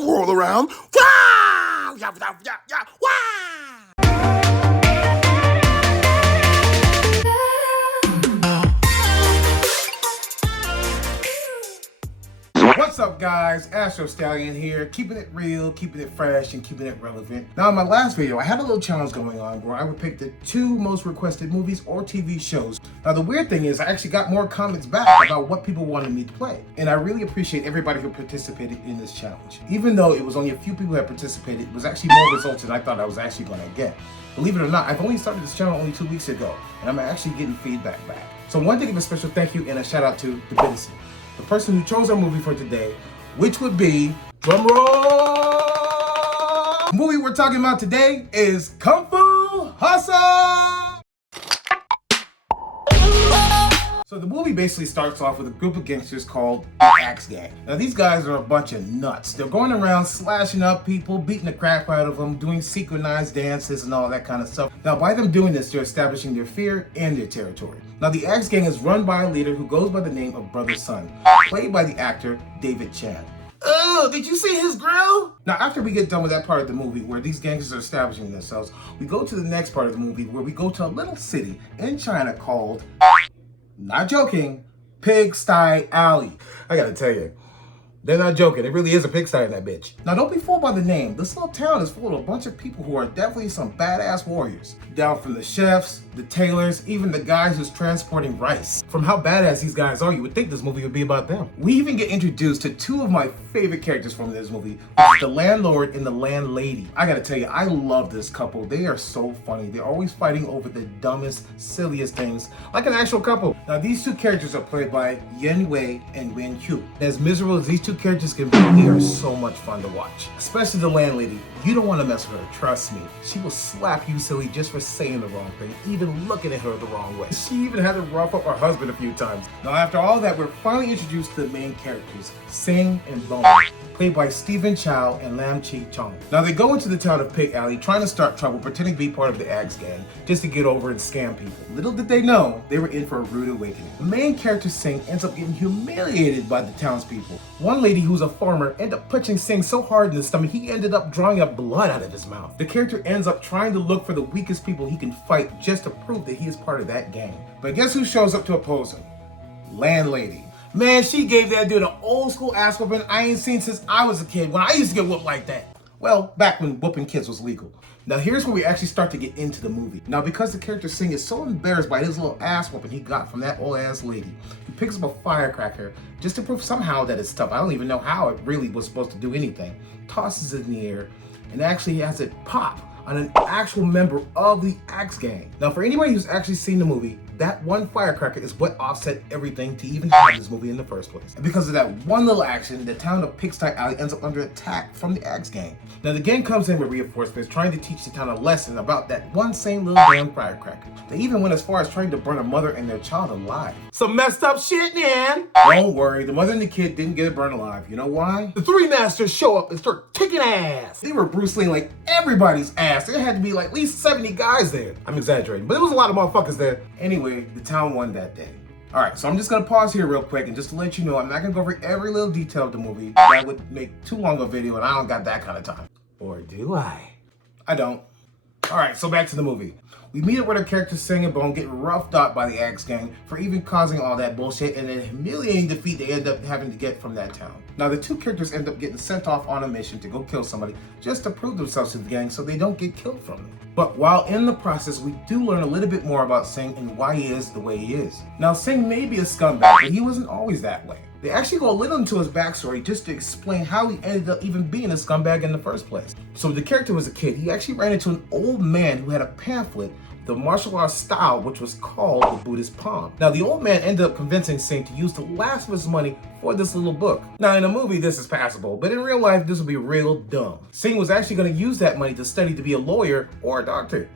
Whirl around. What's up, guys? Astro Stallion here, keeping it real, keeping it fresh, and keeping it relevant. Now, in my last video, I had a little challenge going on where I would pick the 2 most requested movies or TV shows. Now, the weird thing is I actually got more comments back about what people wanted me to play, and I really appreciate everybody who participated in this challenge. Even though it was only a few people who had participated, it was actually more results than I thought I was actually going to get. Believe it or not, I've only started this channel only 2 weeks ago, and I'm actually getting feedback back. So I wanted to give a special thank you and a shout out to the Pigsty, the person who chose our movie for today, which would be, drumroll! The movie we're talking about today is Kung Fu Hustle! So the movie basically starts off with a group of gangsters called the Axe Gang. Now these guys are a bunch of nuts. They're going around slashing up people, beating the crap out of them, doing synchronized dances and all that kind of stuff. Now by them doing this, they're establishing their fear and their territory. Now the Axe Gang is run by a leader who goes by the name of Brother Sun, played by the actor David Chan. Oh, did you see his grill? Now, after we get done with that part of the movie where these gangsters are establishing themselves, we go to the next part of the movie where we go to a little city in China called, not joking, Pigsty Alley. I gotta tell you, they're not joking. It really is a pigsty in that bitch. Now, don't be fooled by the name. This little town is full of a bunch of people who are definitely some badass warriors. Down from the chefs, the tailors, even the guys who's transporting rice. From how badass these guys are, you would think this movie would be about them. We even get introduced to 2 of my favorite characters from this movie, which is the landlord and the landlady. I gotta tell you, I love this couple. They are so funny. They're always fighting over the dumbest, silliest things, like an actual couple. Now, these 2 characters are played by Yen Wei and Wen Hu. As miserable as these 2 characters can be, they are so much fun to watch. Especially the landlady. You don't want to mess with her, trust me. She will slap you silly just for saying the wrong thing, even looking at her the wrong way. She even had to rough up her husband a few times. Now after all that, we're finally introduced to the main characters, Sing and Bone, played by Stephen Chow and Lam Chi Chung. Now they go into the town of Pig Alley trying to start trouble, pretending to be part of the Axe Gang, just to get over and scam people. Little did they know, they were in for a rude awakening. The main character Sing ends up getting humiliated by the townspeople. One lady who's a farmer ended up punching Sing so hard in the stomach he ended up drawing up blood out of his mouth. The character ends up trying to look for the weakest people he can fight just to prove that he is part of that gang. But guess who shows up to oppose him? Landlady. Man, she gave that dude an old school ass whooping I ain't seen since I was a kid, when I used to get whooped like that. Well, back when whooping kids was legal. Now here's where we actually start to get into the movie. Now because the character Sing is so embarrassed by his little ass whooping he got from that old ass lady, he picks up a firecracker just to prove somehow that it's tough. I don't even know how it really was supposed to do anything. Tosses it in the air and actually has it pop on an actual member of the Axe Gang. Now for anybody who's actually seen the movie, that one firecracker is what offset everything to even have this movie in the first place. And because of that one little action, the town of Pigsty Alley ends up under attack from the Axe Gang. Now the gang comes in with reinforcements trying to teach the town a lesson about that one same little damn firecracker. They even went as far as trying to burn a mother and their child alive. Some messed up shit, man! Don't worry, the mother and the kid didn't get burned alive. You know why? The 3 masters show up and start kicking ass. They were Bruce Lee like everybody's ass. There had to be like at least 70 guys there. I'm exaggerating, but there was a lot of motherfuckers there. Anyway, the town won that day. Alright, so I'm just gonna pause here real quick and just to let you know I'm not gonna go over every little detail of the movie. That would make too long a video and I don't got that kind of time. Or do I? I don't. Alright, so back to the movie. We meet up with our characters Sing and Bone get roughed up by the Axe Gang for even causing all that bullshit and then humiliating defeat they end up having to get from that town. Now the 2 characters end up getting sent off on a mission to go kill somebody just to prove themselves to the gang so they don't get killed from them. But while in the process, we do learn a little bit more about Sing and why he is the way he is. Now Sing may be a scumbag, but he wasn't always that way. They actually go a little into his backstory just to explain how he ended up even being a scumbag in the first place. So the character was a kid. He actually ran into an old man who had a pamphlet, the martial arts style, which was called the Buddhist palm. Now the old man ended up convincing Sing to use the last of his money for this little book. Now in the movie this is passable, but in real life this would be real dumb. Sing was actually going to use that money to study to be a lawyer or a doctor.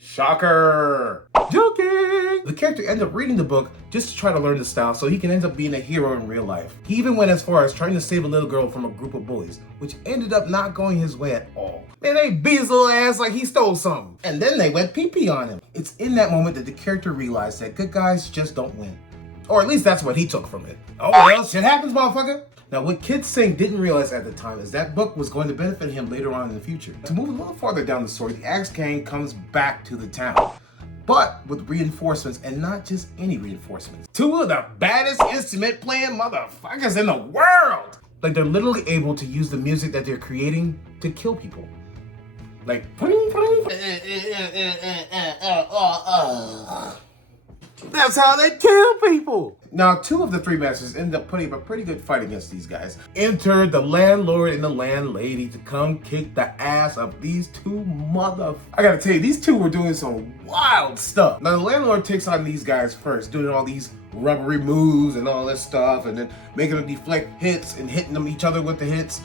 Shocker! Joking! The character ended up reading the book just to try to learn the style so he can end up being a hero in real life. He even went as far as trying to save a little girl from a group of bullies, which ended up not going his way at all. Man, they beat his little ass like he stole something. And then they went pee-pee on him. It's in that moment that the character realized that good guys just don't win. Or at least that's what he took from it. Oh well, shit happens, motherfucker. Now, what Kid Singh didn't realize at the time is that book was going to benefit him later on in the future. To move a little farther down the story, the Axe Gang comes back to the town, but with reinforcements, and not just any reinforcements. Two of the baddest instrument playing motherfuckers in the world! Like, they're literally able to use the music that they're creating to kill people. Like, that's how they kill people! Now, two of the three masters ended up putting up a pretty good fight against these guys. Entered the landlord and the landlady to come kick the ass of these two motherfuckers. I gotta tell you, these two were doing some wild stuff. Now, the landlord takes on these guys first, doing all these rubbery moves and all this stuff, and then making them deflect hits and hitting them each other with the hits.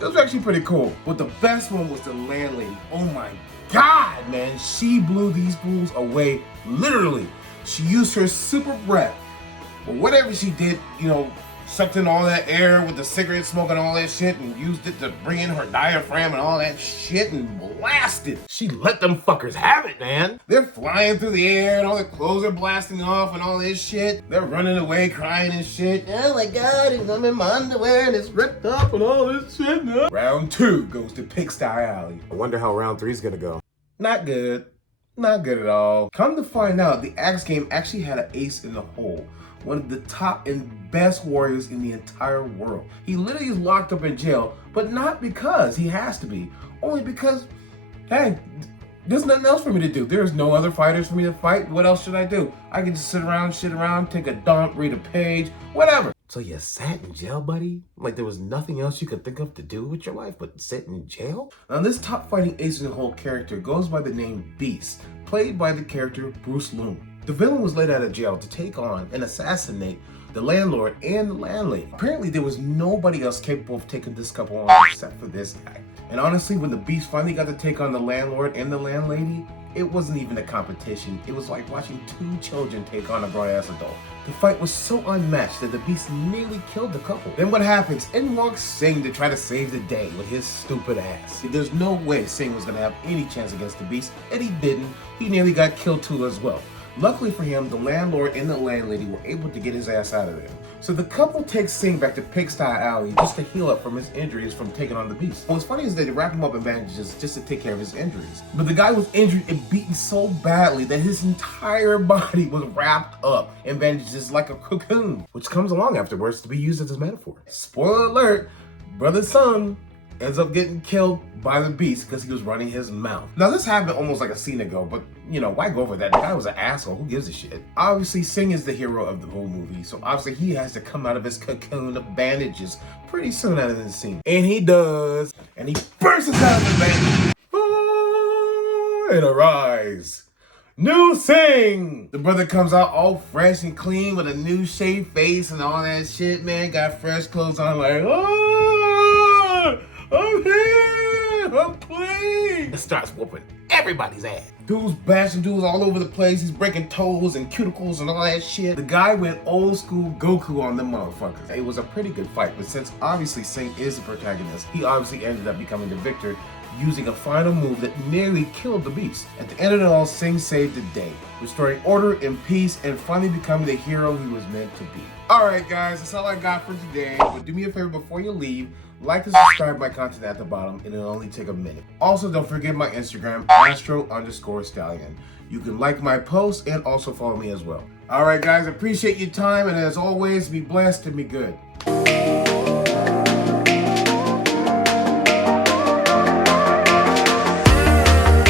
It was actually pretty cool. But the best one was the landlady. Oh my God, man. She blew these fools away, literally. She used her super breath, or whatever she did, you know, sucked in all that air with the cigarette smoke and all that shit, and used it to bring in her diaphragm and all that shit and blasted. She let them fuckers have it, man. They're flying through the air and all their clothes are blasting off and all this shit. They're running away crying and shit. Oh my God, I'm in my underwear and it's ripped up and all this shit. No. Round 2 goes to Pigsty Alley. I wonder how round 3 is gonna go. Not good. Not good at all. Come to find out, the Axe Game actually had an ace in the hole. One of the top and best warriors in the entire world. He literally is locked up in jail, but not because he has to be. Only because, hey, there's nothing else for me to do. There's no other fighters for me to fight. What else should I do? I can just sit around, shit around, take a dump, read a page, whatever. So you sat in jail, buddy? Like there was nothing else you could think of to do with your life but sit in jail? Now this top fighting ace in the hole character goes by the name Beast, played by the character Bruce Loom. The villain was let out of jail to take on and assassinate the landlord and the landlady. Apparently there was nobody else capable of taking this couple on except for this guy. And honestly, when the Beast finally got to take on the landlord and the landlady, it wasn't even a competition. It was like watching two children take on a grown-ass adult. The fight was so unmatched that the Beast nearly killed the couple. Then what happens? In walks Singh to try to save the day with his stupid ass. There's no way Singh was gonna have any chance against the Beast, and he didn't. He nearly got killed too as well. Luckily for him, the landlord and the landlady were able to get his ass out of there. So the couple takes Singh back to Pigsty Alley just to heal up from his injuries from taking on the Beast. What's funny is they wrap him up in bandages just to take care of his injuries. But the guy was injured and beaten so badly that his entire body was wrapped up in bandages like a cocoon, which comes along afterwards to be used as a metaphor. Spoiler alert, brother's son ends up getting killed by the Beast because he was running his mouth. Now this happened almost like a scene ago, but you know, why go over that? The guy was an asshole, who gives a shit? Obviously, Singh is the hero of the whole movie, so obviously he has to come out of his cocoon of bandages pretty soon out of the scene. And he does, and he bursts out of the bandages. And arise. New Singh! The brother comes out all fresh and clean with a new shaved face and all that shit, man. Got fresh clothes on, like, oh! I'm here! I'm clean! It starts whooping everybody's ass. Dude's bashing dudes all over the place. He's breaking toes and cuticles and all that shit. The guy went old school Goku on them motherfuckers. It was a pretty good fight, but since obviously Singh is the protagonist, he obviously ended up becoming the victor, using a final move that nearly killed the Beast. At the end of it all, Singh saved the day, restoring order and peace and finally becoming the hero he was meant to be. Alright guys, that's all I got for today, but do me a favor before you leave, like and subscribe my content at the bottom, and it'll only take a minute. Also, don't forget my Instagram, Astro_Stallion. You can like my posts and also follow me as well. Alright guys, appreciate your time, and as always, be blessed and be good.